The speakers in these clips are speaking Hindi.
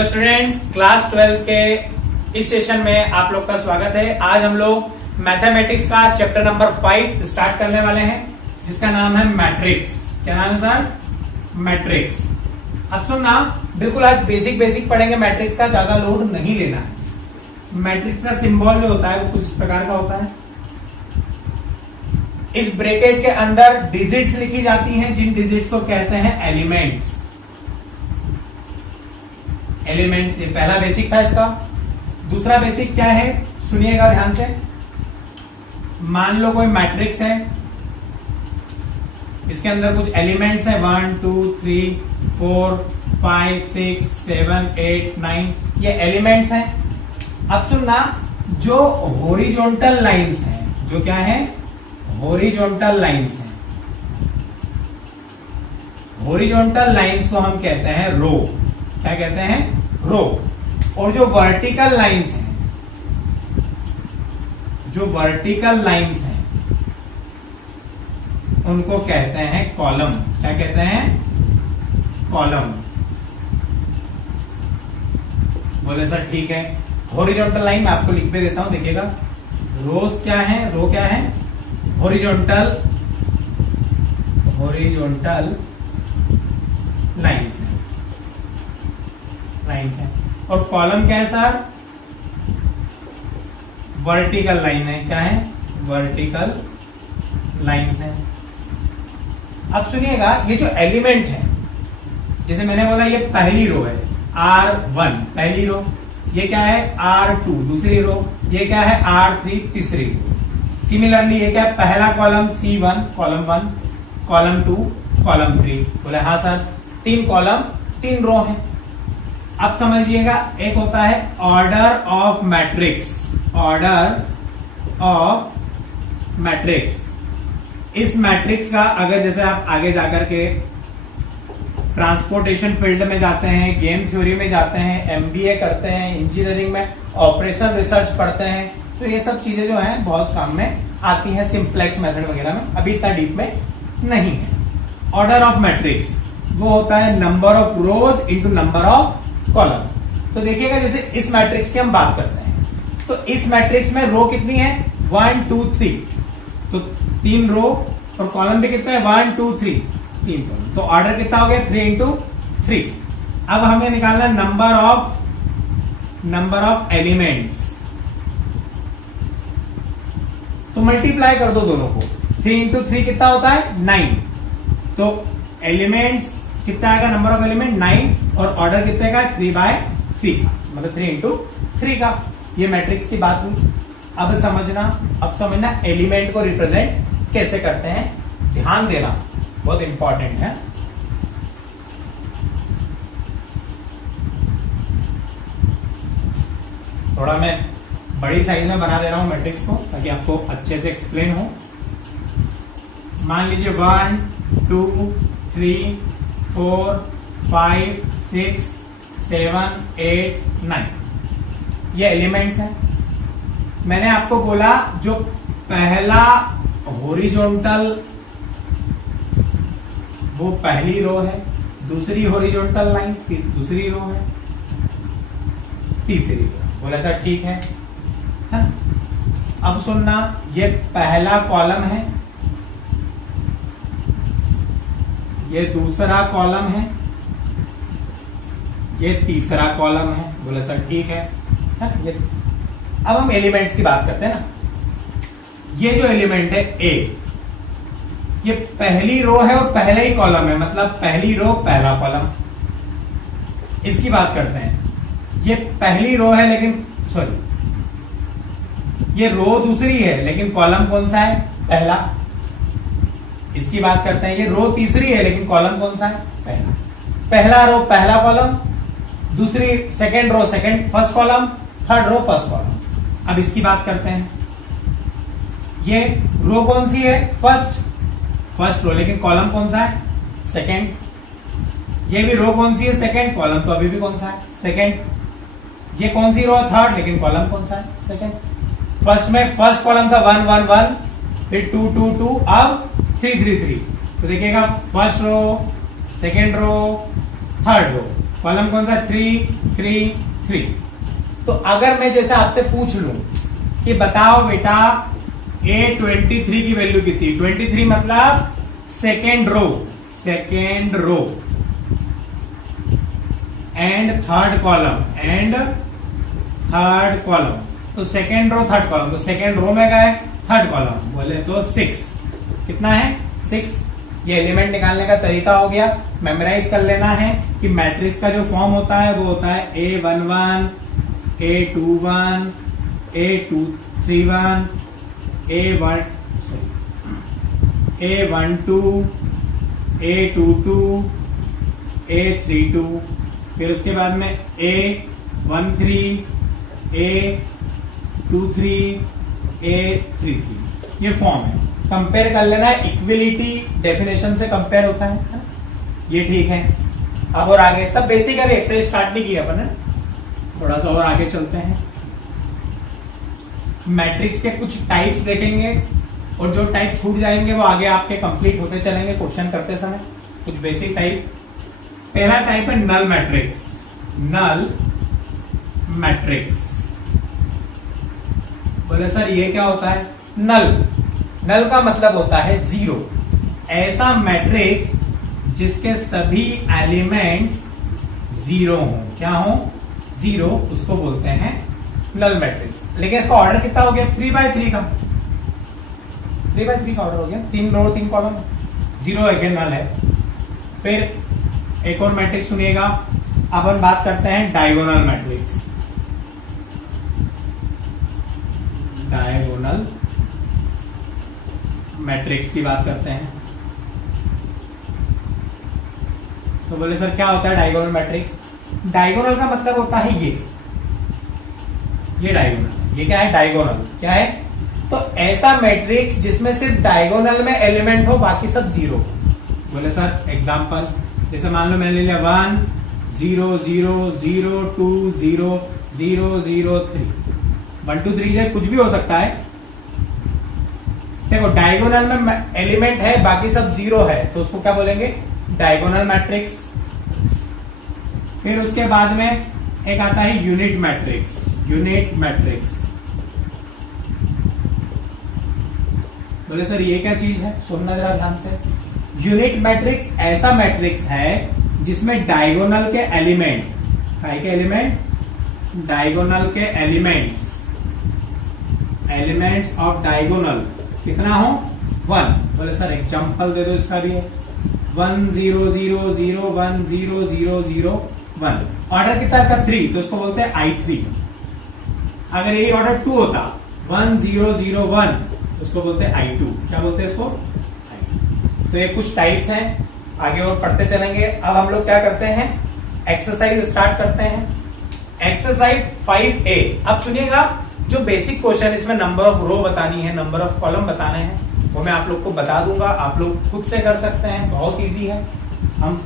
हेलो स्टूडेंट्स, क्लास 12 के इस सेशन में आप लोग का स्वागत है। आज हम लोग मैथमेटिक्स का चैप्टर नंबर 5 स्टार्ट करने वाले हैं, जिसका नाम है मैट्रिक्स। क्या नाम है सर? मैट्रिक्स। अब सुनना, बिल्कुल आज बेसिक पढ़ेंगे मैट्रिक्स का, ज्यादा लोड नहीं लेना है। मैट्रिक्स का सिंबल जो होता है वो कुछ इस प्रकार का होता है। इस ब्रैकेट के अंदर डिजिट्स लिखी जाती हैं, जिन डिजिट्स को कहते हैं एलिमेंट्स। एलिमेंट्स, ये पहला बेसिक था इसका। दूसरा बेसिक क्या है, सुनिएगा ध्यान से। मान लो कोई मैट्रिक्स है, इसके अंदर कुछ एलिमेंट्स है 1 2 3 4 5 6 7 8 9, ये एलिमेंट्स हैं। अब सुनना, जो हॉरिजॉन्टल लाइंस हैं, जो क्या है, हॉरिजॉन्टल लाइंस हैं, हॉरिजॉन्टल लाइंस को हम कहते हैं रो। क्या कहते हैं? रो। और जो वर्टिकल लाइंस हैं, जो वर्टिकल लाइंस हैं, उनको कहते हैं कॉलम। क्या कहते हैं? कॉलम। बोले सर ठीक है। हॉरिजॉन्टल लाइन मैं आपको लिख के देता हूं, देखिएगा। रोज क्या है? रो क्या है? हॉरिजॉन्टल लाइंस है, लाइंस है। और कॉलम क्या है सर? वर्टिकल लाइन है। क्या है? वर्टिकल लाइंस है। अब सुनिएगा, ये जो एलिमेंट है, जैसे मैंने बोला ये पहली रो है R1, पहली रो। ये क्या है? R2, दूसरी रो। ये क्या है? R3, तीसरी रो। सिमिलरली ये क्या है? पहला column C1, column 1, column 2, column 3। बोले हाँ सर, 3 कॉलम 3 रो है। अब समझिएगा, एक होता है order of matrix. Order of matrix. इस मैट्रिक्स का अगर जैसे आप आगे जाकर के ट्रांसपोर्टेशन फील्ड में जाते हैं, गेम थ्योरी में जाते हैं, एमबीए करते हैं, इंजीनियरिंग में ऑपरेशन रिसर्च पढ़ते हैं, तो ये सब चीजें जो है बहुत काम में आती हैं, सिंप्लेक्स मेथड वगैरह में। अभी इतना डीप में नहीं है। ऑर्डर ऑफ मैट्रिक्स वो होता है number of rose into number of column. तो देखिएगा, जैसे इस मैट्रिक्स की हम बात करते हैं, तो इस मैट्रिक्स में रो कितनी है? 1 2 3, तो 3 रो, और कॉलम भी कितना है? 1 2 3, 3 कॉलम। तो ऑर्डर कितना हो गया? 3 इंटू 3। अब हमें निकालना नंबर ऑफ एलिमेंट्स। तो मल्टीप्लाई कर दो दोनों को। 3 इंटू 3 कितना होता है? 9। तो एलिमेंट्स कितना आएगा? नंबर ऑफ एलिमेंट 9, और ऑर्डर कितने का? 3/3 का, मतलब 3 इंटू 3 का। ये मैट्रिक्स की बात हुई। अब समझना एलिमेंट को रिप्रेजेंट कैसे करते हैं, ध्यान देना, बहुत इंपॉर्टेंट है। थोड़ा मैं बड़ी साइज में बना दे रहा हूं मैट्रिक्स को, ताकि आपको अच्छे से एक्सप्लेन हो। मान लीजिए 1 2 3 4 5 6 7 8 9, ये एलिमेंट्स हैं। मैंने आपको बोला, जो पहला हॉरिजॉन्टल वो पहली रो है, दूसरी हॉरिजॉन्टल लाइन दूसरी रो है, तीसरी रो। बोला सर ठीक है ना? अब सुनना, ये पहला कॉलम है, ये दूसरा कॉलम है, ये तीसरा कॉलम है। बोले सर ठीक है। ये अब हम एलिमेंट्स की बात करते हैं ना। ये जो एलिमेंट है A, ये पहली रो है और पहला ही कॉलम है, मतलब पहली रो पहला कॉलम। इसकी बात करते हैं। ये पहली रो है, लेकिन ये रो दूसरी है, लेकिन कॉलम कौन सा है? पहला। इसकी बात करते हैं। ये रो तीसरी है, लेकिन कॉलम कौन सा है? पहला। पहला रो पहला कॉलम, दूसरी second row first column, third row first column. अब इसकी बात करते हैं। ये रो कौन सी है? फर्स्ट रो, लेकिन कॉलम कौन सा है? सेकेंड। ये भी रो कौन सी है? सेकेंड। कॉलम तो अभी भी कौन सा है? सेकेंड। ये कौन सी रो है? थर्ड, लेकिन कॉलम कौन सा है? सेकेंड। फर्स्ट में फर्स्ट कॉलम था 1 1 1, फिर 2 2 2, अब 3 3 3। तो देखिएगा, first row, second row, third row, column कौन सा 3 3 3। तो अगर मैं जैसे आपसे पूछ लूं कि बताओ बेटा A23 की वैल्यू कितनी, 23 मतलब second row and third column, तो सेकेंड रो थर्ड कॉलम, तो सेकेंड रो में गए थर्ड कॉलम बोले तो 6। कितना है 6। ये एलिमेंट निकालने का तरीका हो गया। मेमोराइज कर लेना है कि मैट्रिक्स का जो फॉर्म होता है वो होता है A11 A21 A231 A12 A22 A32, फिर उसके बाद में A13 A23 A33। ये फॉर्म है। कंपेयर कर लेना है, इक्विलिटी डेफिनेशन से कंपेयर होता है। ये ठीक है। अब और आगे सब बेसिक अभी एक्सरसाइज स्टार्ट नहीं किया अपन ने, थोड़ा सा और आगे चलते हैं। मैट्रिक्स के कुछ टाइप्स देखेंगे और जो टाइप छूट जाएंगे वो आगे आपके कंप्लीट होते चलेंगे क्वेश्चन करते समय। कुछ बेसिक टाइप। पहला टाइप है नल मैट्रिक्स। बोले सर ये क्या होता है? नल का मतलब होता है जीरो। ऐसा मैट्रिक्स जिसके सभी एलिमेंट्स जीरो हो। क्या हो? जीरो, उसको बोलते हैं नल मैट्रिक्स। लेकिन इसका ऑर्डर कितना हो गया? 3x3 का 3x3 का ऑर्डर हो गया। 3 रो 3 कॉलम, जीरो है, नल है। फिर एक और मैट्रिक्स सुनिएगा, अपन बात करते हैं डायगोनल मैट्रिक्स। डायगोनल मैट्रिक्स की बात करते हैं। तो बोले सर क्या होता है डायगोनल मैट्रिक्स? डायगोनल का मतलब होता है ये डायगोनल। ये क्या है? डायगोनल क्या है? तो ऐसा मैट्रिक्स जिसमें सिर्फ डायगोनल में एलिमेंट हो, बाकी सब जीरो। बोले सर एग्जांपल, जैसे मान लो मैंने ले लिया 1 0 0 0 2 0 0 0 3 1 2 3 कुछ भी हो सकता है। देखो डायगोनल में एलिमेंट है, बाकी सब जीरो है, तो उसको क्या बोलेंगे? Diagonal matrix. फिर उसके बाद में एक आता है यूनिट मैट्रिक्स। बोले सर ये क्या चीज है? सुनना जरा ध्यान से। यूनिट मैट्रिक्स ऐसा मैट्रिक्स है जिसमें डायगोनल के एलिमेंट्स ऑफ डायगोनल कितना हो? 1। बोले सर एग्जांपल दे दो इसका भी है। 1 0 0 0 1 0 0 0 1। ऑर्डर कितना है इसका? 3, तो इसको बोलते हैं I3। अगर यही ऑर्डर 2 होता 1 0 0 1, उसको बोलते हैं I2। क्या बोलते हैं इसको? I2। तो ये कुछ टाइप्स हैं, आगे और पढ़ते चलेंगे। अब हम लोग क्या करते हैं? एक्सरसाइज स्टार्ट करते हैं। Exercise 5A। अब सुनिएगा, जो बेसिक क्वेश्चन, इसमें नंबर ऑफ रो बतानी है, नंबर ऑफ कॉलम बताने हैं, वो मैं आप लोग को बता दूंगा। आप लोग खुद से कर सकते हैं, बहुत इजी है। हम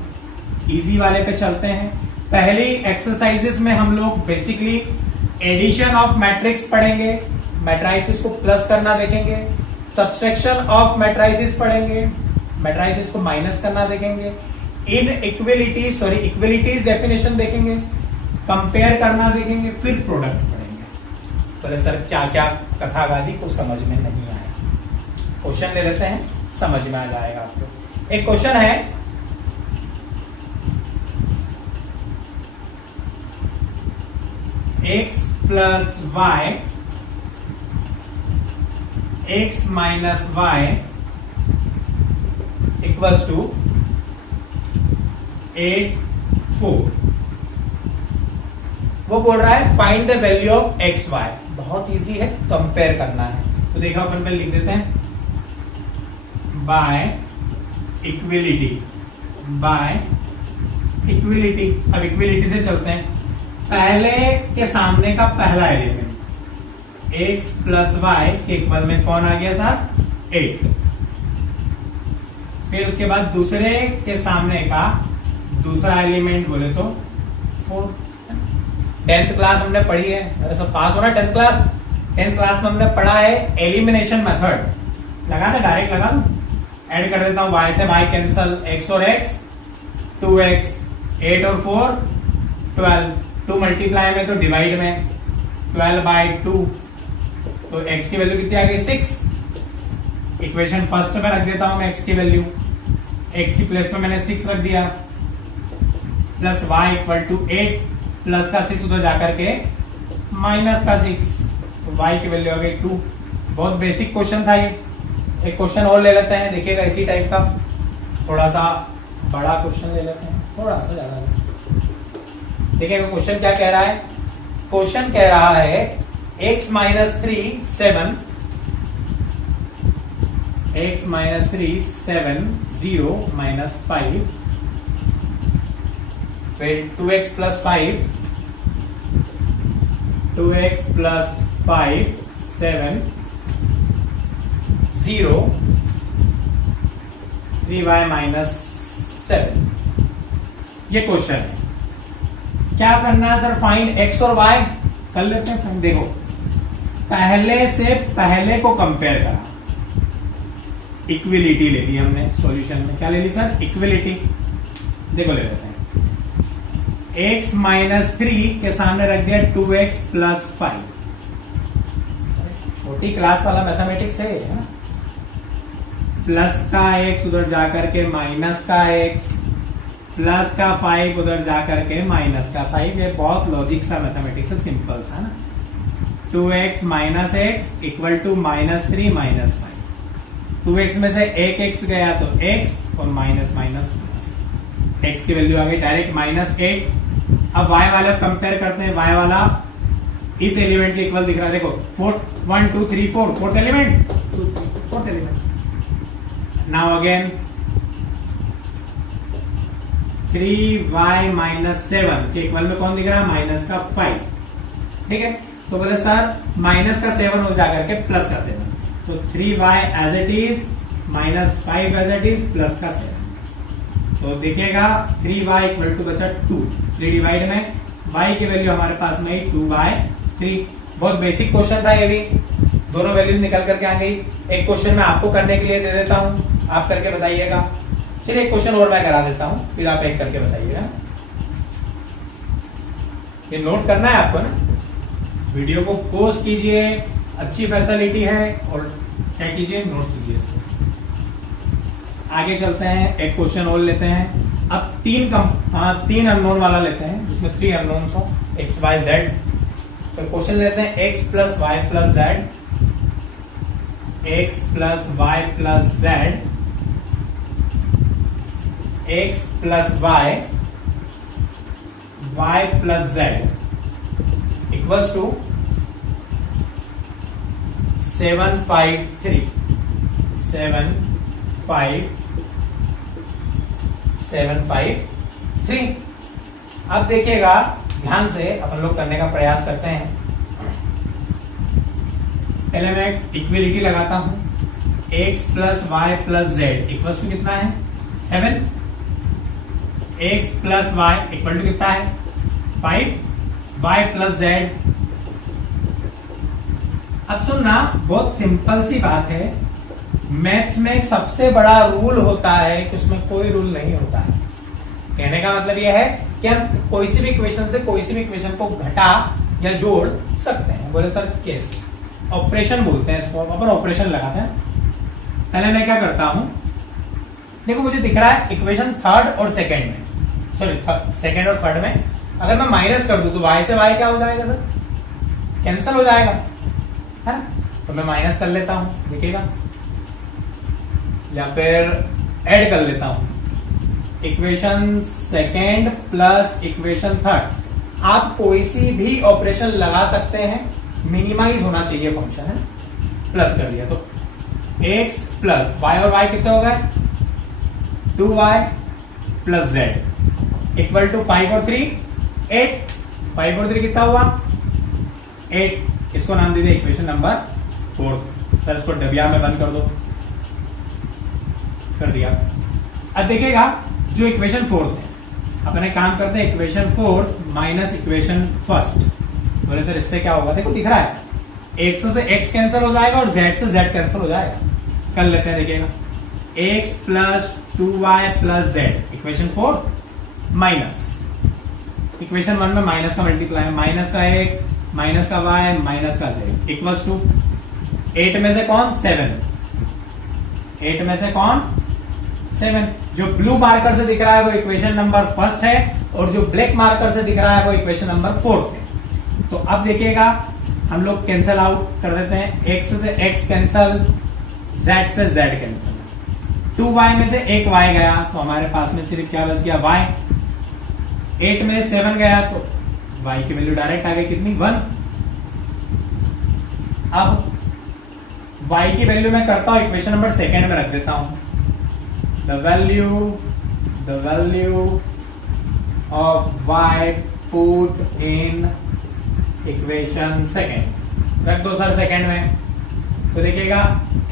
इजी वाले पे चलते हैं। पहली एक्सरसाइजेस में हम लोग बेसिकली एडिशन ऑफ मैट्रिक्स पढ़ेंगे, मैट्राइसिस को प्लस करना देखेंगे, सब्सट्रैक्शन ऑफ मैट्राइसिस पढ़ेंगे, मैट्राइसिस को माइनस करना देखेंगे, इक्विलिटीज डेफिनेशन देखेंगे, कंपेयर करना देखेंगे, फिर प्रोडक्ट पढ़ेंगे। बोले सर क्या क्या कथागादी कुछ समझ में नहीं आया? क्वेश्चन ले लेते हैं, समझ में आ जाएगा आपको। एक क्वेश्चन है, x plus y x minus y equals to 8 4। वो बोल रहा है find the value of x y. बहुत इजी है, कंपेयर करना है। तो देखो अपन पहले लिख देते हैं बाय इक्विलिटी। अब इक्विलिटी से चलते हैं। पहले के सामने का पहला एलिमेंट x प्लस वाई के इक्वल में कौन आ गया साहब? 8। फिर उसके बाद दूसरे के सामने का दूसरा एलिमेंट बोले तो 4। 10th क्लास हमने पढ़ी है, अरे सब पास हो रहा है 10th क्लास। 10th क्लास में हमने पढ़ा है एलिमिनेशन मेथड। लगा था, डायरेक्ट लगा दूं, ऐड कर देता हूं, y से y कैंसल, x और x 2x, 8 और 4 12, 2 मल्टीप्लाई में तो डिवाइड में 12/2, तो x की वैल्यू कितनी आ गई 6। इक्वेशन फर्स्ट में रख देता हूं मैं x की वैल्यू, x की प्लेस में मैंने 6 रख दिया, plus y equal to 8, plus का 6 उधर जाकर के माइनस का 6, तो y की वैल्यू आ गई 2। बहुत बेसिक क्वेश्चन था ये। एक क्वेश्चन और ले लेते हैं, देखिएगा इसी टाइप का, थोड़ा सा बड़ा क्वेश्चन ले लेते हैं, थोड़ा सा ज्यादा। देखिएगा क्वेश्चन क्या कह रहा है। क्वेश्चन कह रहा है x minus 3 7, x minus 3 7 0 minus 5, फिर 2x plus 5, 2x plus 5 7 0 3y minus 7। ये क्वेश्चन है। क्या करना है सर, फाइंड x और y। कर लेते हैं फाइंड। देखो पहले से पहले को कंपेयर करा, इक्विलिटी ले ली हमने सॉल्यूशन में। क्या ले ली सर, इक्विलिटी। देखो ले लेते हैं, x माइनस 3 के सामने रख दिया 2x प्लस 5। छोटी क्लास वाला मैथमेटिक्स है ना। प्लस का x उधर जाकर के माइनस का x, प्लस का 5 उधर जाकर के माइनस का 5। ये बहुत लॉजिक सा मैथमेटिक्स है, सिंपल सा ना। 2x minus x equal to minus 3 minus 5। 2x में से एक x गया तो x और माइनस माइनस प्लस, x की वैल्यू आ गई डायरेक्ट -8। अब y वाला कंपेयर करते हैं, y वाला इस एलिमेंट के इक्वल दिख रहा है। देखो 4 1 2 3 4, fourth element, fourth element. Now again 3y minus 7 के इक्वल में कौन दिख रहा है, माइनस का 5। ठीक है, तो बोले सर माइनस का 7 हो जाकर के प्लस का 7, तो 3y as it is minus 5 as it is plus का 7। तो देखिएगा 3y इक्वल टू बचा 2, 3 डिवाइड में y की वैल्यू हमारे पास में 2/3। बहुत बेसिक क्वेश्चन था ये भी, दोनों वैल्यूज निकल करके आ गई। एक क्वेश्चन मैं आपको करने के लिए दे देता हूं, आप करके बताइएगा। चलिए एक क्वेश्चन और मैं करा देता हूं, फिर आप एक करके बताइएगा। ये नोट करना है आपको ना, वीडियो को पॉज कीजिए, अच्छी फैसिलिटी है, और क्या कीजिए, नोट कीजिए इसको। आगे चलते हैं, एक क्वेश्चन और लेते हैं। अब तीन अननोन वाला लेते हैं, जिसमें 3 अननोन्स हो, एक्स वाई जेड। तो क्वेश्चन लेते हैं x plus y plus z, x plus y plus z, x plus y, y plus z equals to 7 5 3, 7 5 7 5 3। अब देखिएगा ध्यान से, अपन लोग करने का प्रयास करते हैं। पहले मैं इक्विलिटी लगाता हूं, x plus y plus z equals to कितना है 7, x plus y equal to कितना है 5, y प्लस जेड। अब सुनना, बहुत सिंपल सी बात है। मैथ्स में एक सबसे बड़ा रूल होता है कि उसमें कोई रूल नहीं होता है। कहने का मतलब यह है कि हम कोई सी भी इक्वेशन से कोई सी भी इक्वेशन को घटा या जोड़ सकते हैं। बोले सर कैसे, ऑपरेशन बोलते हैं इसको, अपन ऑपरेशन लगाते हैं। पहले मैं क्या करता हूं, देखो मुझे दिख रहा है इक्वेशन थर्ड और सेकंड में, सॉरी सेकंड और थर्ड में अगर मैं माइनस कर दूं तो y से y क्या हो जाएगा सर, कैंसिल हो जाएगा, है ना। तो मैं माइनस कर लेता हूं, देखिएगा, या फिर ऐड कर लेता हूं, equation second plus equation third. आप कोई सी भी ऑपरेशन लगा सकते हैं, मिनिमाइज होना चाहिए फंक्शन, है प्लस कर दिया तो x प्लस y, और y कितने हो गए 2y plus z equal to 5 और 3 8, 5 और 3 कितना हुआ 8। इसको नाम दे दिया इक्वेशन नंबर 4। सर इसको डबिया में बंद कर दो, कर दिया। अब देखिएगा जो इक्वेशन 4 है, अपने काम करते हैं इक्वेशन 4 माइनस इक्वेशन फर्स्ट। बोले सर इससे क्या होगा, देखो दिख रहा है x से x कैंसिल हो जाएगा और z से z कैंसिल हो जाएगा। कर लेते हैं, देखिएगा x plus 2y plus z equation 4 minus equation 1 में माइनस का मल्टीप्लाई, माइनस का x माइनस का y माइनस का z इक्वल्स टू 8 में से कौन 7, 8 में से कौन 7। जो ब्लू मार्कर से दिख रहा है वो इक्वेशन नंबर फर्स्ट है और जो ब्लैक मार्कर से दिख रहा है वो इक्वेशन नंबर फोर्थ है। तो अब देखिएगा हम लोग कैंसल आउट कर देते हैं, x से x कैंसल, z से z कैंसल, 2y में से एक y गया तो हमारे पास में सिर्फ क्या बच गया y, 8 में 7 गया तो y की वैल्यू डायरेक्ट आ गई कितनी 1। अब y की वैल्यू मैं करता हूं इक्वेशन नंबर सेकेंड में रख देता हूं, the value of y put in equation second, रख दो सर सेकेंड में। तो देखिएगा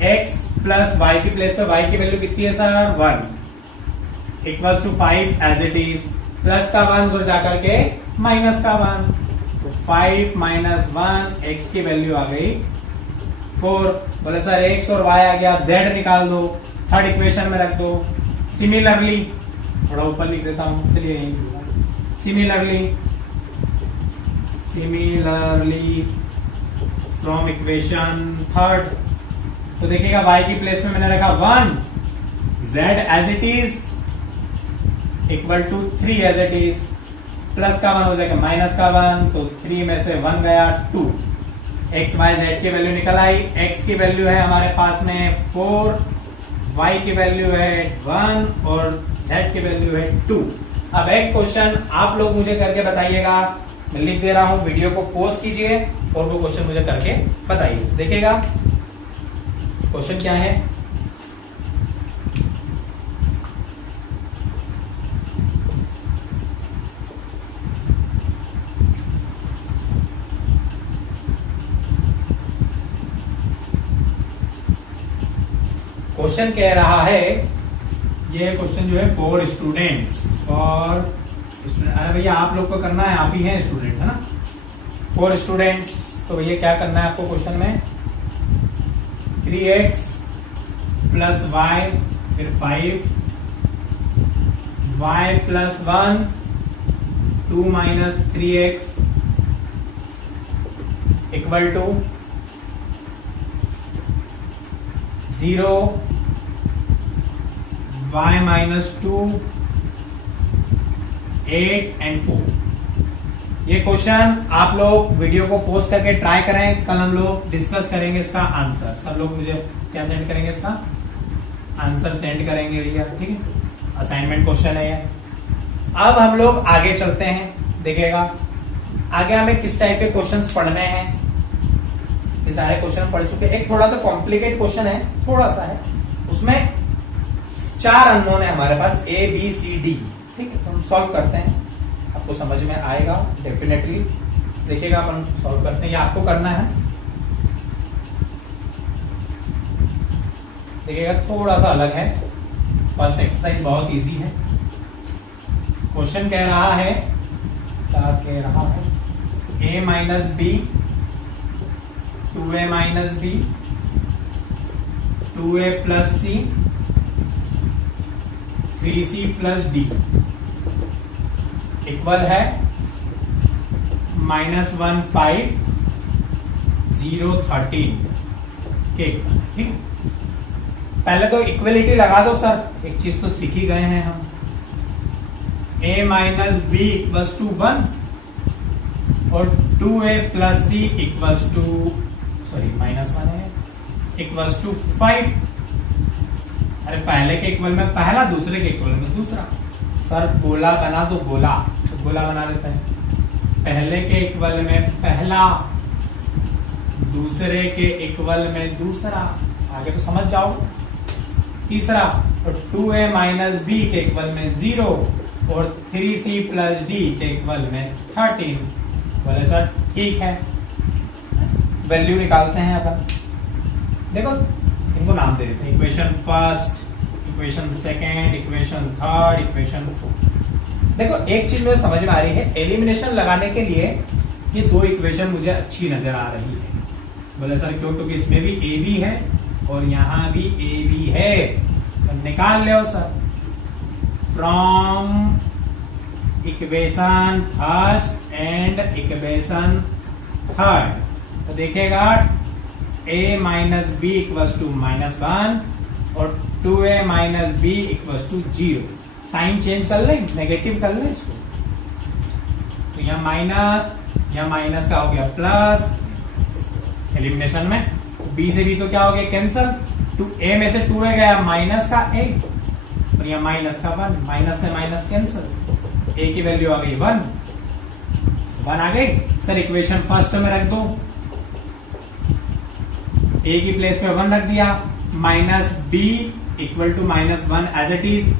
x प्लस y की प्लेस पे y की वैल्यू कितनी है sir 1 equals to 5 as it is, plus का 1 उधर जाकर के माइनस का 1, तो 5 माइनस 1 x की वैल्यू आ गई 4। बोले सर x और y आ गया, अब z निकाल दो, थर्ड इक्वेशन में रख दो। सिमिलरली थोड़ा ऊपर लिख देता हूं, चलिए यही सिमिलरली फ्रॉम इक्वेशन थर्ड, तो देखिएगा y की प्लेस में मैंने रखा 1, z as it is equal to 3 as it is, plus का 1 हो जाएगा माइनस का 1, तो 3 में से 1 गया 2, x y z की वैल्यू निकल आई। x की वैल्यू है हमारे पास में 4, y की वैल्यू है 1 और z की वैल्यू है 2। अब एक क्वेश्चन आप लोग मुझे करके बताइएगा, मैं लिख दे रहा हूं, वीडियो को पॉज कीजिए और वो क्वेश्चन मुझे करके बताइए। देखिएगा क्वेश्चन क्या है, क्वेश्चन कह रहा है, ये क्वेश्चन जो है फॉर स्टूडेंट्स, अरे भैया आप लोग को करना है, आप ही हैं स्टूडेंट है ना, फॉर स्टूडेंट्स। तो भैया क्या करना है आपको क्वेश्चन में, 3x प्लस y फिर 5 y plus 1 2 minus 3x equal to 0 y minus 2 8 and 4। ये क्वेश्चन आप लोग वीडियो को पोस्ट करके ट्राई करें, कल हम लोग डिस्कस करेंगे इसका आंसर। सब लोग मुझे क्या सेंड करेंगे, इसका आंसर सेंड करेंगे भैया, ठीक है, असाइनमेंट क्वेश्चन है ये। अब हम लोग आगे चलते हैं, देखिएगा आगे हमें किस टाइप के क्वेश्चंस पढ़ने हैं। ये सारे क्वेश्चन पढ़ चुके, एक थोड़ा सा कॉम्प्लिकेट क्वेश्चन है, थोड़ा सा है, उसमें 4 अननोन है हमारे पास, A B C D, ठीक है, तो हम सॉल्व करते हैं, आपको समझ में आएगा डेफिनेटली। देखिएगा अपन सॉल्व करते हैं, ये आपको करना है, देखिएगा थोड़ा सा अलग है, फर्स्ट एक्सरसाइज बहुत इजी है। क्वेश्चन कह रहा है, क्या कह रहा है, a minus b 2a minus b 2a plus c 3c plus d equal है -1 5 0 13 के, ठीक है। पहले तो इक्वलिटी लगा दो सर, एक चीज तो सीख ही गए हैं हम, a minus B equals to 1 और 2a plus c equals to, sorry -1 है, इक्वल्स टू 5। अरे पहले के इक्वल में पहला, दूसरे के इक्वल में दूसरा। सर गोला बना दो, गोला, तो गोला बना देते हैं, पहले के इक्वल में पहला, दूसरे के इक्वल में दूसरा, आगे तो समझ जाओ। तीसरा, और 2a माइनस बी के इक्वल में 0 और 3c प्लस डी के इक्वल में 13। बोले सर ठीक है, वैल्यू निकालते हैं अपन। देखो इनको नाम दे देते हैं, equation first, equation second, equation third, equation fourth. देखो एक चीज मुझे समझ में आ रही है, एलिमिनेशन लगाने के लिए ये 2 इक्वेशन मुझे अच्छी नजर आ रही है। बोले सर क्यों, क्योंकि इसमें भी ए बी है और यहां भी ए बी है, तो निकाल लो sir. From equation first and equation third, तो देखेगा a minus B equals to -1 और 2a minus B equals to 0। Sign change कर लें, नेगेटिव कर लें इसको, तो यहाँ माइनस का हो गया प्लस, एलिमिनेशन में b से b तो क्या हो गया कैंसल, टू a में से 2a गया माइनस का a और यहाँ माइनस का 1, माइनस से माइनस कैंसल, a की वैल्यू आ गई 1 आ गई। सर इक्वेशन फर्स्ट में रख दो, a की प्लेस पे 1 रख दिया, minus b equal to -1 as it is,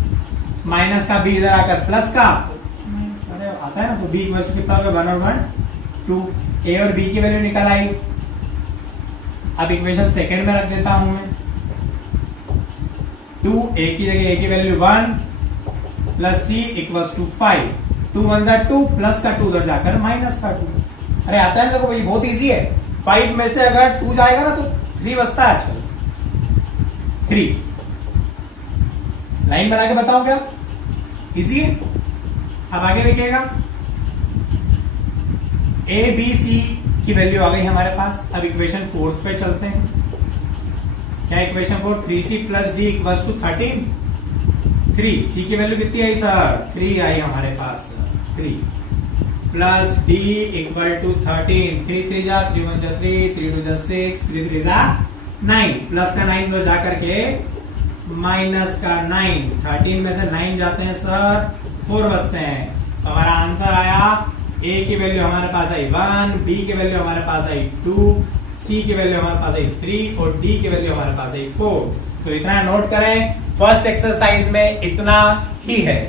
minus का b इधर आकर प्लस का, अरे आता है ना, तो b इक्वल टू कितना हो गया 1 और 1 2, a और b की वैल्यू निकल आई। अब इक्वेशन सेकेंड में रख देता हूं मैं, 2 a की जगह a की value 1 plus c equals to 5, 2 1 2 plus का 2 उधर जाकर माइनस का 2। अरे आता है ना, देखो भाई बहुत इजी है, 5 में से अगर 2 जाएगा ना तो 3 बचता है आजकल, 3। लाइन बना के बताओ क्या, इजी है। अब आगे देखिएगा, a b c की वैल्यू आ गई हमारे पास। अब इक्वेशन फोर्थ पे चलते हैं, क्या equation 4, 3c plus d equals to 13, 3c की वैल्यू कितनी आई सर 3 आई हमारे पास, 3 प्लस डी इक्वल टू 13, 3 3 जा 3 1 जा 3, 3 2 जा 6, 3 3 जा 9, प्लस का 9 उधर जाकर के माइनस का 9, 13 में से 9 जाते हैं सर 4 बचते हैं, तो हमारा आंसर आया a की वैल्यू हमारे पास आई 1, b की वैल्यू हमारे पास आई 2, c की वैल्यू हमारे पास आई 3 और d की वैल्यू हमारे पास आई 4। तो इतना नोट करें, फर्स्ट एक्सरसाइज में इतना ही है।